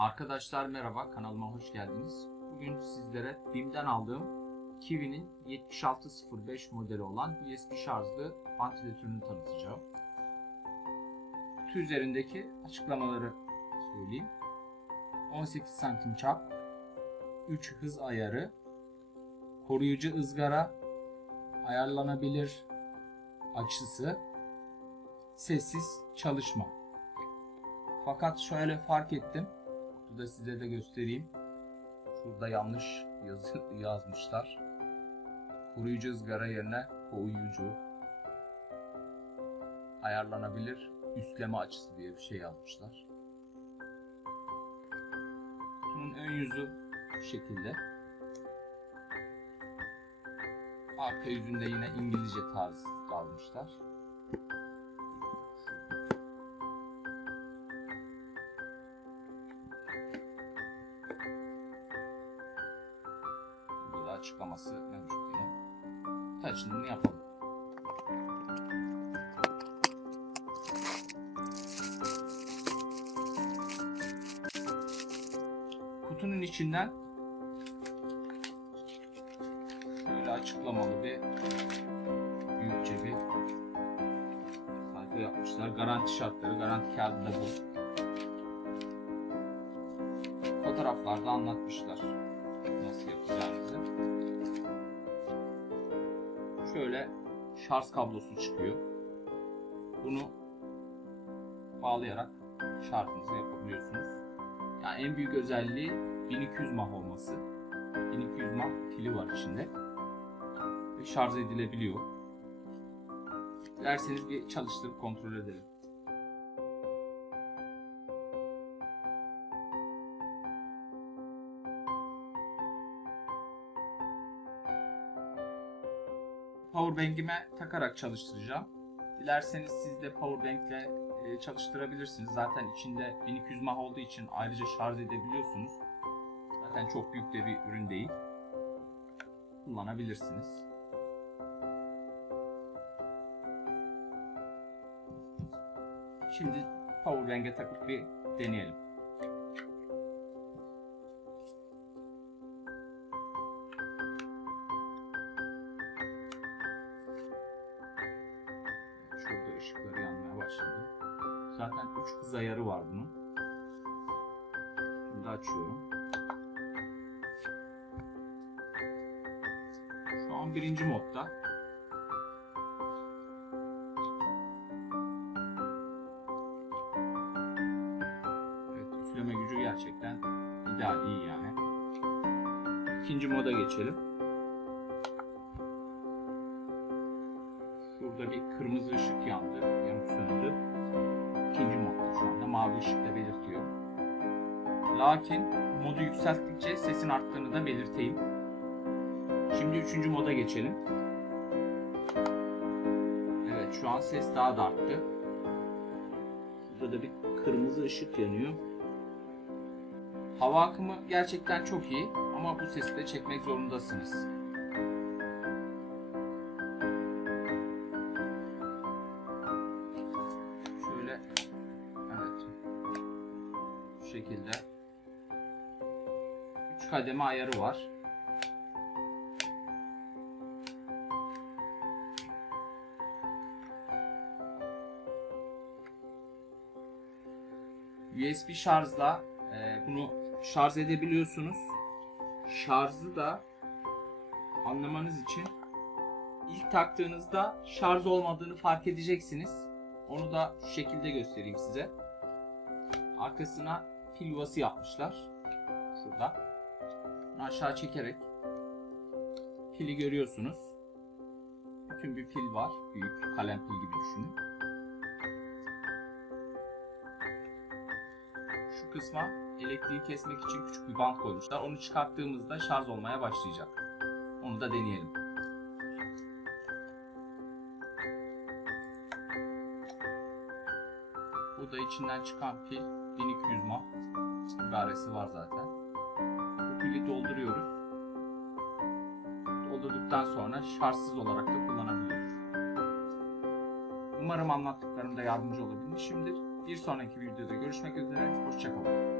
Arkadaşlar merhaba, kanalıma hoş geldiniz. Bugün sizlere BİM'den aldığım Kiwi'nin 7605 modeli olan USB şarjlı vantilatörünü tanıtacağım. Kutu üzerindeki açıklamaları söyleyeyim. 18 santim çap, 3 hız ayarı, koruyucu ızgara, ayarlanabilir açısı, sessiz çalışma. Fakat şöyle fark ettim. Kutuda size de göstereyim. Şurada yanlış yazı yazmışlar. Koruyucu ızgara yerine koruyucu ayarlanabilir üstleme açısı diye bir şey yazmışlar. Kutunun ön yüzü bu şekilde. Arka yüzünde yine İngilizce tarz yazmışlar. Açıklaması mevcut yine. Açılımını yapalım. Kutunun içinden böyle açıklamalı bir büyükçe bir sayfa yapmışlar. Garanti şartları, garanti kağıdı da bu. Fotoğraflarda anlatmışlar nasıl yapacağınızı. Şöyle şarj kablosu çıkıyor. Bunu bağlayarak şarjınızı yapabiliyorsunuz. Yani en büyük özelliği 1200 mAh olması. 1200 mAh pili var içinde. Ve şarj edilebiliyor. Dilerseniz bir çalıştırıp kontrol edelim. Powerbank'ime takarak çalıştıracağım. Dilerseniz siz de powerbank'le e, çalıştırabilirsiniz. Zaten içinde 1200 mAh olduğu için ayrıca şarj edebiliyorsunuz. Zaten çok büyük de bir ürün değil. Kullanabilirsiniz. Şimdi powerbank'e takıp bir deneyelim. Işıkları yanmaya başladı. Zaten 3 hız ayarı var bunun. Şimdi açıyorum. Şu an birinci modda. Evet, üfleme gücü gerçekten ideal, iyi yani. İkinci moda geçelim. Şurada bir kırmızı ışık yandı, yanıp söndü. İkinci modda şu anda mavi ışıkla belirtiyor. Lakin modu yükselttikçe sesin arttığını da belirteyim. Şimdi üçüncü moda geçelim. Evet şu an ses daha da arttı. Burada da bir kırmızı ışık yanıyor. Hava akımı gerçekten çok iyi ama bu sesi de çekmek zorundasınız. Şekilde 3 kademe ayarı var. USB şarjla e, bunu şarj edebiliyorsunuz. Şarjı da anlamanız için ilk taktığınızda şarj olmadığını fark edeceksiniz. Onu da şu şekilde göstereyim size. Arkasına pil yuvası yapmışlar. Şurada. Aşağı çekerek pili görüyorsunuz. Bütün bir pil var. Büyük kalem pil gibi düşünün. Şu kısma elektriği kesmek için küçük bir bant koymuşlar. Onu çıkarttığımızda şarj olmaya başlayacak. Onu da deneyelim. Bu da içinden çıkan pil 1200 mAh ibaresi var zaten. Bu pili dolduruyoruz. Doldurduktan sonra şarjsız olarak da kullanabiliyoruz. Umarım anlattıklarımda yardımcı olabilmişimdir. Bir sonraki videoda görüşmek üzere. Hoşçakalın.